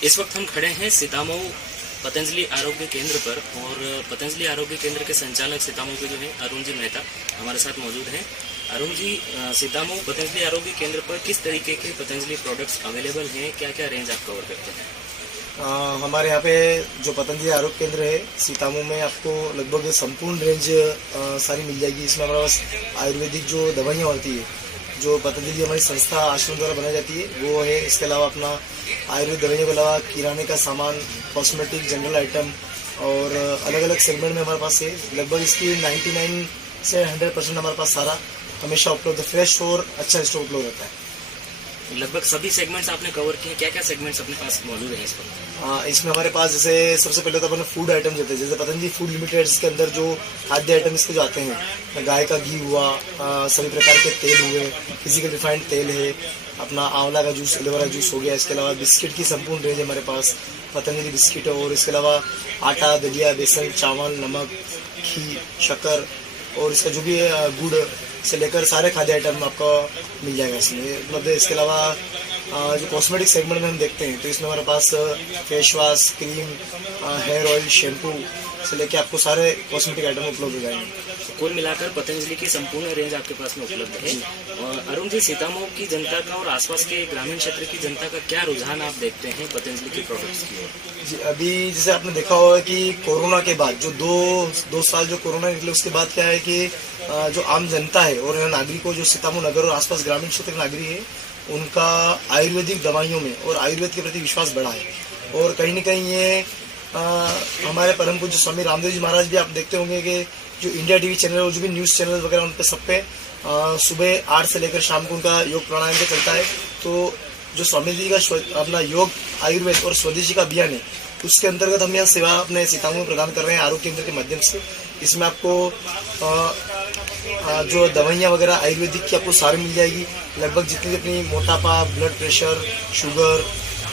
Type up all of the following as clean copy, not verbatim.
इस वक्त हम खड़े हैं सीतामऊ पतंजलि आरोग्य केंद्र पर और पतंजलि आरोग्य केंद्र के संचालक सीतामऊ के जो है अरुण जी मेहता हमारे साथ मौजूद हैं। अरुण जी, सीतामऊ पतंजलि आरोग्य केंद्र पर किस तरीके के पतंजलि प्रोडक्ट्स अवेलेबल हैं, क्या क्या रेंज आप कवर करते हैं? हमारे यहाँ पे जो पतंजलि आरोग्य केंद्र है सीतामऊ में आपको लगभग संपूर्ण रेंज सारी मिल जाएगी। इसमें हमारे पास आयुर्वेदिक जो दवाइयाँ होती है जो पतंजलि हमारी संस्था आश्रम द्वारा बनाई जाती है वो है। इसके अलावा अपना आयुर्वेद दवाइयों के अलावा किराने का सामान, कॉस्मेटिक, जनरल आइटम और अलग अलग सेगमेंट में हमारे पास है। लगभग इसकी 99 से 100% हमारे पास सारा हमेशा उपलब्ध, फ्रेश और अच्छा स्टॉक उपलब्ध रहता है। लगभग सभी सेगमेंट्स आपने कवर किए, क्या क्या सेगमेंट्स अपने पास मौजूद हैं इस वक्त? इसमें हमारे पास जैसे सबसे पहले तो अपने फूड आइटम होते हैं, जैसे पतंजलि फूड लिमिटेड, इसके अंदर जो खाद्य आइटम इसके जो आते हैं, गाय का घी हुआ, सभी प्रकार के तेल हुए, फिजिकल रिफाइंड तेल है, अपना आंवला का जूस, एलोवेरा जूस हो गया। इसके अलावा बिस्किट की संपूर्ण रेंज है हमारे पास, पतंजलि बिस्किट है। और इसके अलावा आटा, दलिया, बेसन, चावल, नमक, घी, शक्कर और इसका जो भी है गुड़ से लेकर सारे खाद्य आइटम आपको मिल जाएगा इसमें मतलब। इसके अलावा जो कॉस्मेटिक सेगमेंट में हम देखते हैं तो इसमें हमारे पास face wash, cream, hair oil, shampoo से लेकर आपको सारे कॉस्मेटिक आइटम उपलब्ध हो जाएंगे। तो कुल मिलाकर पतंजलि की संपूर्ण रेंज आपके पास में उपलब्ध है। और अरुण जी, सीतामऊ की जनता का और आसपास के ग्रामीण क्षेत्र की जनता का क्या रुझान आप देखते हैं पतंजलि के प्रोडक्ट्स की ओर? जी, अभी जैसे आपने देखा होगा कि कोरोना के बाद जो दो साल जो कोरोना निकले उसके बाद क्या है कि जो आम जनता है और नागरिकों, जो सीतामऊ नगर और आसपास ग्रामीण क्षेत्र के नागरिक है, उनका आयुर्वेदिक दवाइयों में और आयुर्वेद के प्रति विश्वास बढ़ा है। और कहीं न कहीं ये हमारे परम पूज्य स्वामी रामदेव जी महाराज भी आप देखते होंगे कि जो इंडिया टीवी चैनल और जो भी न्यूज़ चैनल वगैरह उन पे सब पे सुबह 8 से लेकर शाम को उनका योग प्राणायाम पे चलता है। तो जो स्वामी जी का अपना योग, आयुर्वेद और स्वदेशी का अभियान है, उसके अंतर्गत हम यहाँ सेवा अपने सीतामऊ में प्रदान कर रहे हैं आरोग्य केंद्र के माध्यम से। इसमें आपको जो दवाइयाँ वगैरह आयुर्वेदिक की आपको सारी मिल जाएगी। लगभग जितनी अपनी मोटापा, ब्लड प्रेशर, शुगर,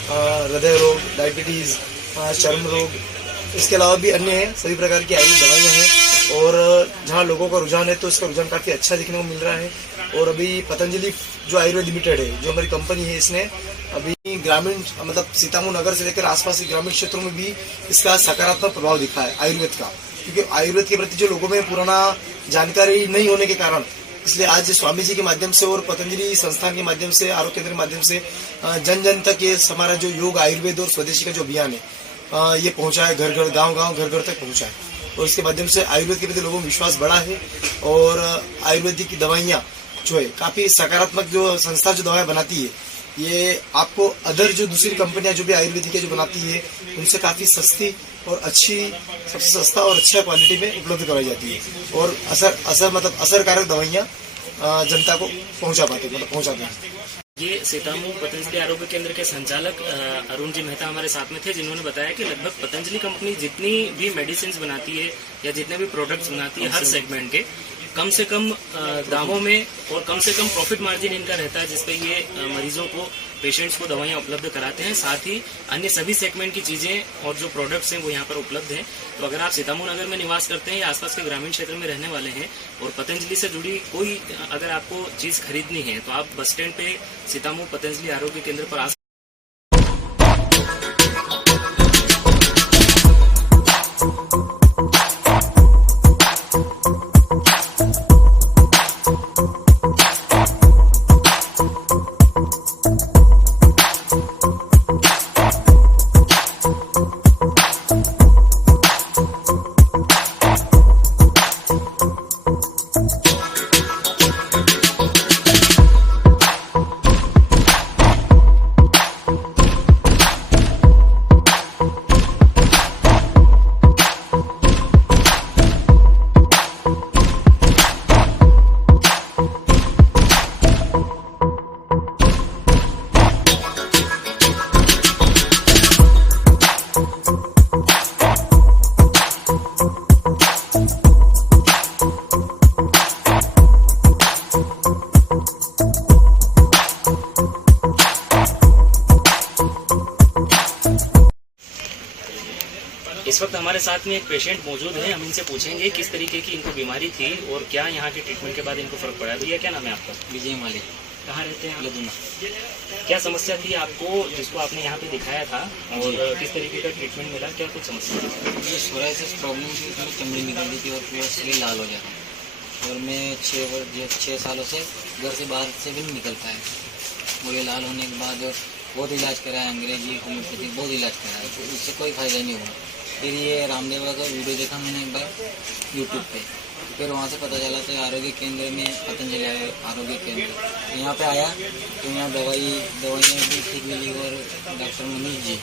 हृदय रोग, डायबिटीज़, चर्म रोग, इसके अलावा भी अन्य है, सभी प्रकार की आयुर्वेद दवाइयाँ हैं। और जहाँ लोगों का रुझान है तो इसका रुझान काफ़ी अच्छा देखने को मिल रहा है। और अभी पतंजलि जो आयुर्वेद लिमिटेड है, जो हमारी कंपनी है, इसने अभी ग्रामीण मतलब सीतामऊ नगर से लेकर आसपास के ग्रामीण क्षेत्रों में भी इसका सकारात्मक प्रभाव दिखा है आयुर्वेद का। क्योंकि आयुर्वेद के प्रति जो लोगों में पुराना जानकारी नहीं होने के कारण, इसलिए आज स्वामी जी के माध्यम से और पतंजलि संस्थान के माध्यम से, आरोग्य केंद्र के माध्यम से जन जन तक ये हमारा जो योग, आयुर्वेद और स्वदेशी का जो अभियान है ये पहुंचा है, घर घर, गांव गांव, घर घर तक पहुंचा है। और इसके माध्यम से आयुर्वेद के प्रति लोगों में विश्वास बढ़ा है। और आयुर्वेदिक की दवाइयाँ जो है काफ़ी सकारात्मक, जो संस्था जो दवाएं बनाती है ये आपको अदर जो दूसरी कंपनियां जो भी आयुर्वेदिक जो बनाती है उनसे काफ़ी सस्ती और अच्छी, सबसे सस्ता और अच्छा क्वालिटी में उपलब्ध करवाई जाती है। और असरकारक दवाइयाँ जनता को पहुंचाते हैं। ये सीतामऊ पतंजलि आरोग्य केंद्र के संचालक अरुण जी मेहता हमारे साथ में थे, जिन्होंने बताया कि लगभग पतंजलि कंपनी जितनी भी मेडिसिन बनाती है या जितने भी प्रोडक्ट्स बनाती है, हर सेगमेंट के कम से कम दामों में और कम से कम प्रॉफिट मार्जिन इनका रहता है, जिसपे ये मरीजों को, पेशेंट्स को दवाइयाँ उपलब्ध कराते हैं। साथ ही अन्य सभी सेगमेंट की चीजें और जो प्रोडक्ट्स हैं वो यहाँ पर उपलब्ध हैं। तो अगर आप सीतामऊ नगर में निवास करते हैं या आसपास के ग्रामीण क्षेत्र में रहने वाले हैं और पतंजलि से जुड़ी कोई अगर आपको चीज खरीदनी है तो आप बस स्टैंड पे सीतामऊ पतंजलि आरोग्य केंद्र पर आ इस वक्त हमारे साथ में एक पेशेंट मौजूद है, हम इनसे पूछेंगे किस तरीके की इनको बीमारी थी और क्या यहाँ के ट्रीटमेंट के बाद इनको फर्क पड़ा। भैया क्या नाम है आपका? विजय मालिक। कहाँ रहते हैं? लदुना। क्या समस्या थी आपको जिसको आपने यहाँ पे दिखाया था और किस तरीके का ट्रीटमेंट मिला, क्या कुछ समस्या थी? ये सोराइसिस प्रॉब्लम थी, उसमें चमड़ी निकल रही थी और पूरा शरीर लाल हो जाता। और मैं 6 सालों से घर से बाहर से भी नहीं निकल पाया। और ये लाल होने के बाद बहुत इलाज कराया, अंग्रेजी होम्योपैथी बहुत इलाज कराया, तो इससे कोई फायदा नहीं हुआ। फिर ये रामदेव का वीडियो देखा मैंने एक बार यूट्यूब पे, फिर वहाँ से पता चला था आरोग्य केंद्र में, पतंजलि आरोग्य केंद्र, यहाँ पे आया तो यहाँ दवाइयाँ भी ठीक मिली और डॉक्टर मनीष जी,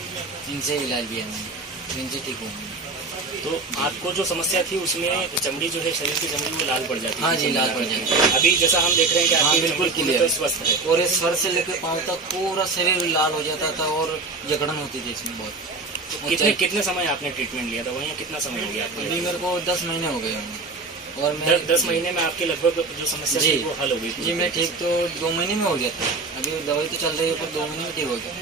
इनसे इलाज किया मैंने, इनसे ठीक हुआ। तो आपको जो समस्या थी उसमें चमड़ी जो है, शरीर की चमड़ी वो लाल पड़ जाती है? हाँ जी, लाल पड़ जाती है। अभी जैसा हम देख रहे हैं कि हाँ, आपकी बिल्कुल चमड़ी क्लियर, स्वस्थ है। और इस सर से लेकर पाँव तक पूरा शरीर लाल हो जाता था और जकड़न होती थी इसमें बहुत। तो कितने समय आपने ट्रीटमेंट लिया, दवाइयाँ कितना समय हो गया आपको? अभी मेरे को 10 महीने हो गए हैं और मैं 10 महीने में आपकी लगभग जो समस्या थी वो हल हो गई? जी, मैं ठीक तो 2 महीने में हो गया था। अभी दवाई तो चल रही है पर 2 महीने में ठीक हो गया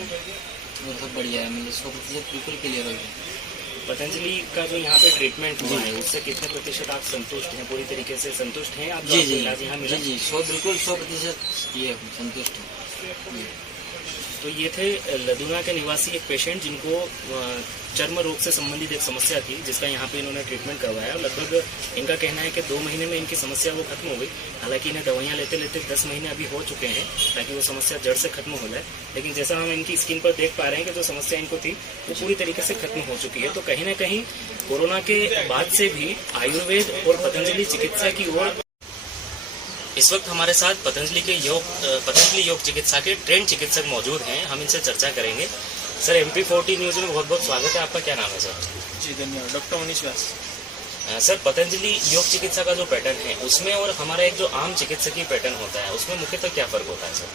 और सब बढ़िया है, मतलब 100% बिल्कुल क्लियर हो गया। पतंजलि का जो यहाँ पे ट्रीटमेंट हुआ है उससे कितने प्रतिशत आप संतुष्ट हैं, पूरी तरीके से संतुष्ट हैं आप? जी जी इलाज यहाँ मिला? जी 100% ये संतुष्ट हूँ। तो ये थे लदूना के निवासी एक पेशेंट जिनको चर्म रोग से संबंधित एक समस्या थी, जिसका यहाँ पे इन्होंने ट्रीटमेंट करवाया। लगभग इनका कहना है कि 2 महीने में इनकी समस्या वो खत्म हो गई। हालांकि इन्हें दवाइयाँ लेते लेते 10 महीने अभी हो चुके हैं ताकि वो समस्या जड़ से खत्म हो जाए। लेकिन जैसा हम इनकी स्किन पर देख पा रहे हैं कि जो समस्या इनको थी वो पूरी तरीके से खत्म हो चुकी है। तो कहीं ना कहीं कोरोना के बाद से भी आयुर्वेद और पतंजलि चिकित्सा की ओर इस वक्त हमारे साथ पतंजलि योग चिकित्सा के ट्रेंड चिकित्सक मौजूद हैं। हम इनसे चर्चा करेंगे। सर, MP40 न्यूज में बहुत बहुत स्वागत है आपका। क्या नाम है सर? जी धन्यवाद, डॉक्टर मनीष व्यास। सर, पतंजलि योग चिकित्सा का जो पैटर्न है उसमें और हमारा एक जो आम चिकित्सकीय पैटर्न होता है उसमें मुख्यतः क्या फर्क होता है सर?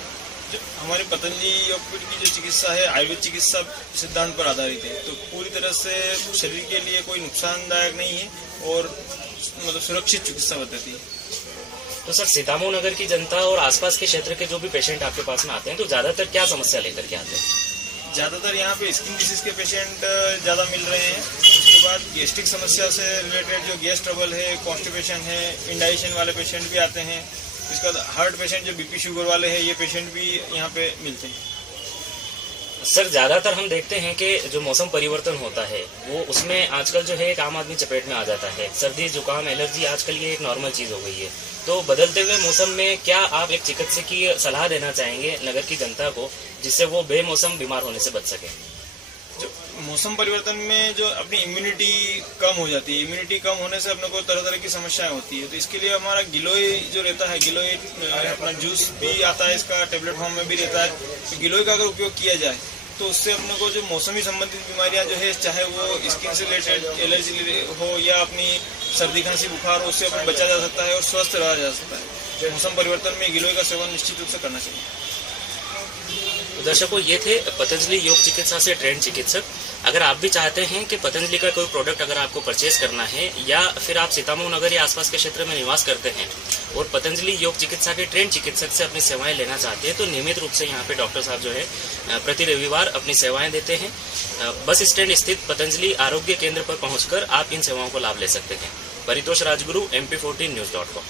जो हमारी पतंजलि योग की जो चिकित्सा है आयुर्वेद चिकित्सा सिद्धांत पर आधारित है, तो पूरी तरह से शरीर के लिए कोई नुकसानदायक नहीं है और मतलब सुरक्षित चिकित्सा पद्धति है। तो सर, सीतामऊ नगर की जनता और आसपास के क्षेत्र के जो भी पेशेंट आपके पास में आते हैं तो ज्यादातर क्या समस्या लेकर के आते हैं? ज़्यादातर यहाँ पे स्किन डिसीज के पेशेंट ज़्यादा मिल रहे हैं। उसके बाद गैस्ट्रिक समस्या से रिलेटेड जो गैस ट्रबल है, कॉन्स्टिपेशन है, इंडाइजेशन वाले पेशेंट भी आते हैं। इसके बाद हार्ट पेशेंट जो BP शुगर वाले हैं, ये पेशेंट भी यहाँ पे मिलते हैं। सर, ज्यादातर हम देखते हैं कि जो मौसम परिवर्तन होता है वो उसमें आजकल जो है एक आम आदमी चपेट में आ जाता है। सर्दी, जुकाम, एलर्जी आजकल ये एक नॉर्मल चीज हो गई है। तो बदलते हुए मौसम में क्या आप एक चिकित्सक की सलाह देना चाहेंगे नगर की जनता को, जिससे वो बेमौसम बीमार होने से बच सके? जो मौसम परिवर्तन में जो अपनी इम्यूनिटी कम हो जाती है, इम्यूनिटी कम होने से अपने को तरह तरह की समस्याएं होती है। तो इसके लिए हमारा गिलोय जो रहता है, गिलोय अपना जूस भी आता है, इसका टेबलेट फॉर्म में भी रहता है। तो गिलोय का अगर उपयोग किया जाए तो उससे अपने को जो मौसमी संबंधित बीमारियां जो है, चाहे वो स्किन से रिलेटेड एलर्जी हो या अपनी सर्दी खांसी बुखार हो, उससे अपने बचा जा सकता है और स्वस्थ रहा जा सकता है। मौसम परिवर्तन में गिलोय का सेवन निश्चित रूप से करना चाहिए। दर्शकों, ये थे पतंजलि योग चिकित्सा से ट्रेंड चिकित्सक। अगर आप भी चाहते हैं कि पतंजलि का कोई प्रोडक्ट अगर आपको परचेज करना है या फिर आप सीतामऊ नगर या आसपास के क्षेत्र में निवास करते हैं और पतंजलि योग चिकित्सा के ट्रेंड चिकित्सक से अपनी सेवाएं लेना चाहते हैं तो नियमित रूप से यहाँ पे डॉक्टर साहब जो है प्रति रविवार अपनी सेवाएं देते हैं। बस स्टैंड स्थित पतंजलि आरोग्य केंद्र पर पहुंचकर आप इन सेवाओं को लाभ ले सकते हैं। Paritosh Rajguru, MP14 News.com।